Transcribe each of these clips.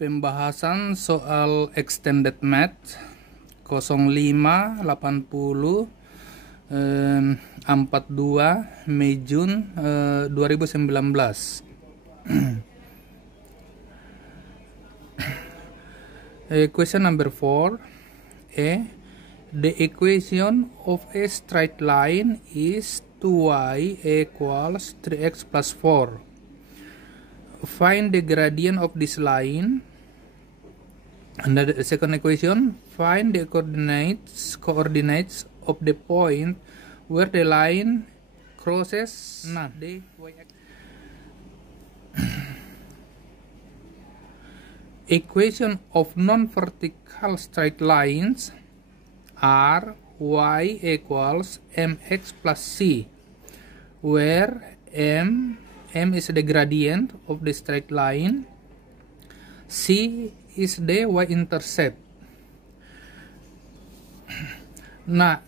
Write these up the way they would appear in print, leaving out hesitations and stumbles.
Pembahasan soal Extended Math 05 80 42 Mei Jun 2019. Question number 4. The equation of a straight line is 2y equals 3x plus 4. Find the gradient of this line. And the second equation, find the coordinates of the point where the line crosses the y-axis. Equation of non-vertical straight lines are y equals mx plus c, where m is the gradient of the straight line, c is the y-intercept. Nah,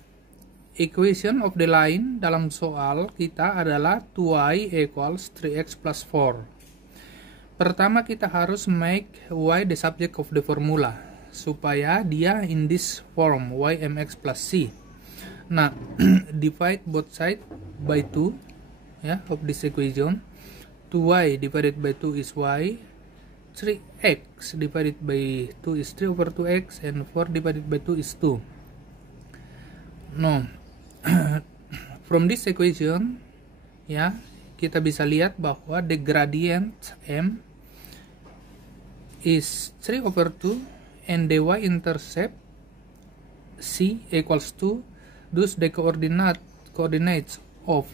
equation of the line dalam soal kita adalah 2y equals 3x plus 4. Pertama kita harus make y the subject of the formula, supaya dia in this form, y mx plus c. Nah, divide both sides by 2 of this equation. 2y divided by 2 is y, 3x divided by 2 is 3 over 2x, and 4 divided by 2 is 2. No. From this equation, kita bisa lihat bahwa the gradient m is 3 over 2 and the y-intercept c equals 2. Thus the coordinates of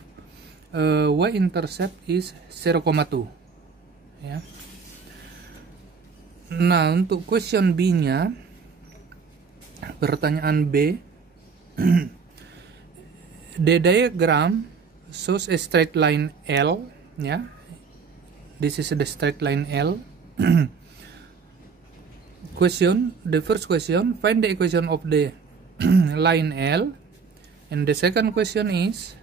y-intercept is 0,2. Nah, untuk question B-nya, pertanyaan B, the diagram shows a straight line L, this is the straight line L. The first question, find the equation of the line L, and the second question is,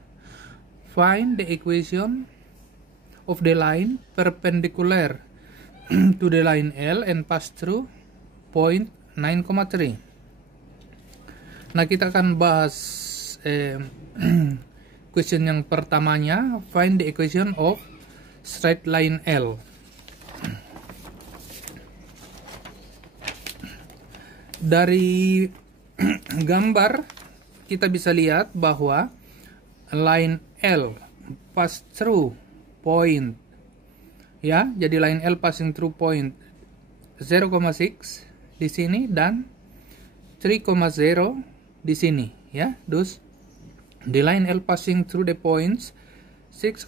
find the equation of the line perpendicular to the line L and pass through point 9,3. Nah, kita akan bahas question yang pertamanya, find the equation of straight line L. Dari gambar kita bisa lihat bahwa line L pass through point, jadi line L passing through point 0,6 di sini dan 3,0 di sini, Thus the line L passing through the points 6,0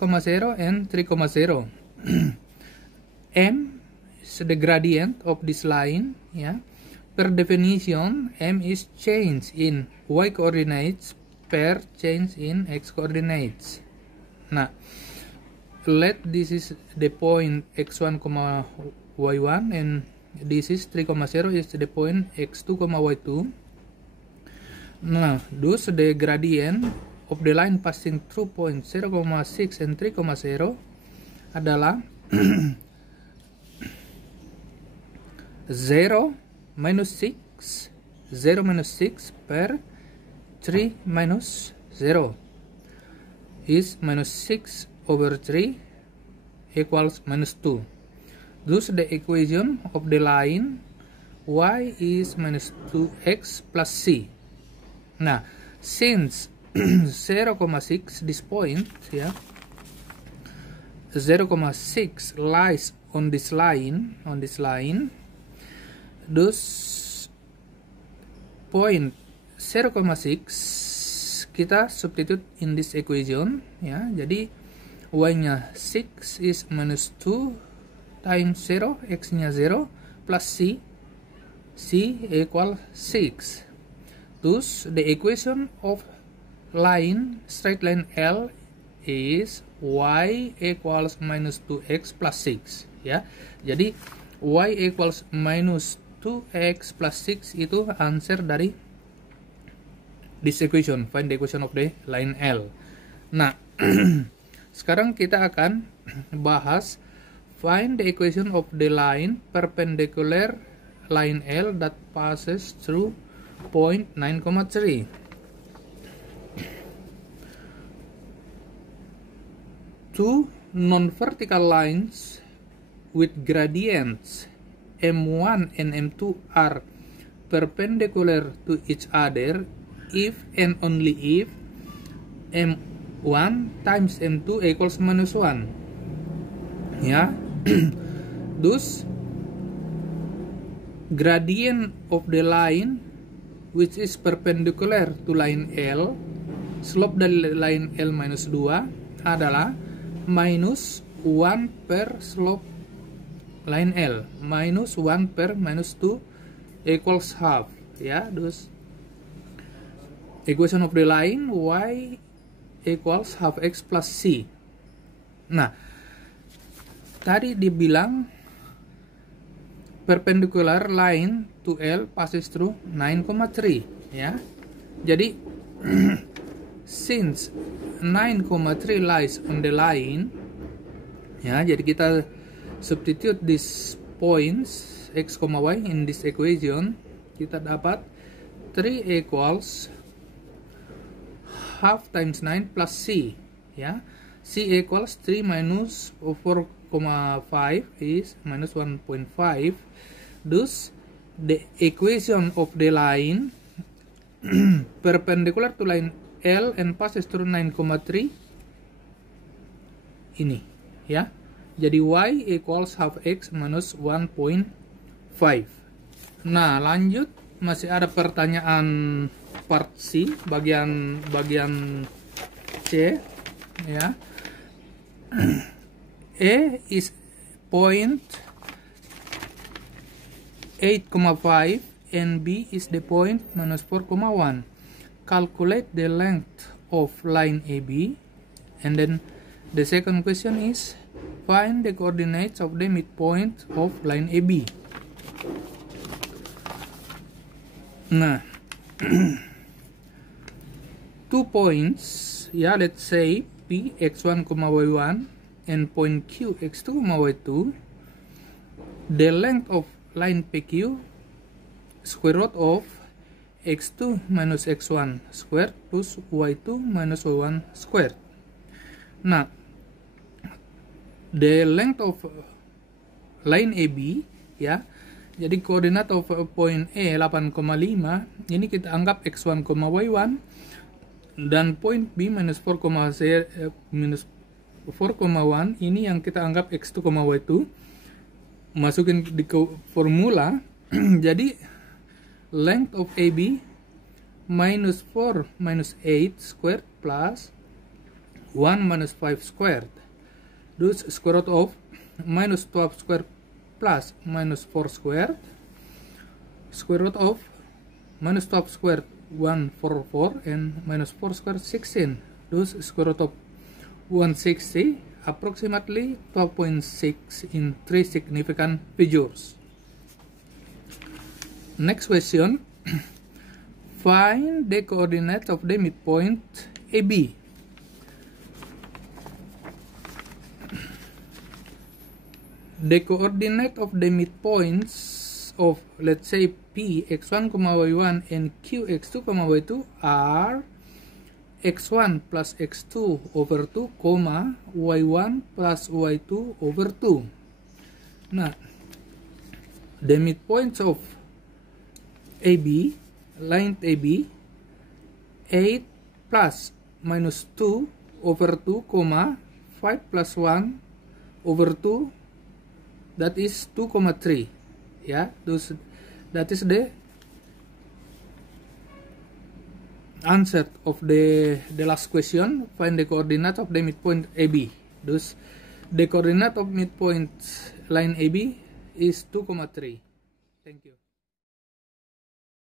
and 3,0. M is the gradient of this line, Per definition, m is change in y coordinates per change in x coordinates. Nah, let this is the point x1, y1, and this is 3,0 is the point x2, y2. Nah, thus the gradient of the line passing through point 0,6 and 3,0 adalah 0 minus 6, 0 minus 6 per 3 minus 0 is minus 6 over 3 equals minus 2. Thus the equation of the line y is minus 2x plus c. Nah, since 0,6 this point, 0,6 lies on this line, thus point 0,6 kita substitute in this equation, jadi y-nya 6 is minus 2 times 0, x-nya 0 plus c equal 6. Thus the equation of straight line L is y equals minus 2x plus 6, Jadi y equals minus 2x plus 6 itu answer dari this equation. Find the equation of the line L. Nah, sekarang kita akan bahas Find the equation of the line perpendicular line L that passes through point 9,3. Two non-vertical lines with gradients M1 and M2 are perpendicular to each other if and only if M1 times M2 equals -1. Ya. Thus, gradient of the line which is perpendicular to line L, slope dari line L minus 2 adalah minus 1 per slope line L, minus 1 per minus 2 equals half. Ya, thus equation of the line y equals half x plus c. Nah, tadi dibilang perpendicular line to L passes through 9,3, ya. Jadi since 9,3 lies on the line, ya, jadi kita substitute these points x, y in this equation, kita dapat 3 equals half times 9 plus c, ya. C equals 3 minus 4,5 is minus 1.5. Thus, the equation of the line perpendicular to line L and passes through 9,3 ini, ya. Jadi y equals half x minus 1.5. Nah, lanjut, masih ada pertanyaan part C, bagian C, ya. A is point 8,5 and B is the point minus 4,1. Calculate the length of line AB, and then the second question is find the coordinates of the midpoint of line AB. Nah, 2 points, ya, let's say P x1, y1 and point Q x2, y2. The length of line PQ square root of x2 minus x1 squared plus y2 minus y1 squared. Nah, the length of line AB, ya. Jadi koordinat of point E 8,5, ini kita anggap x1, y1, dan point B minus 4,1 ini yang kita anggap x2, y2. Masukin di formula. Jadi length of AB minus 4 minus 8 squared plus 1 minus 5 squared. Thus square root of minus 12 squared plus minus 4 squared. Square root of minus 12 squared 144 and minus 4 squared 16. Thus square root of 160, approximately 12.6 in 3 significant figures. Next question. Find the coordinates of the midpoint AB. The coordinate of the midpoints of, let's say, P x1, y1 and Q x2, y2 are x1 plus x2 over 2, y1 plus y2 over 2. Nah, the midpoints of AB, line AB, 8 plus minus 2 over 2, 5 plus 1 over 2, that is 2,3. Yeah, that is the answer of the last question. Find the coordinate of the midpoint AB. Thus, the coordinate of midpoint line AB is 2,3. Thank you.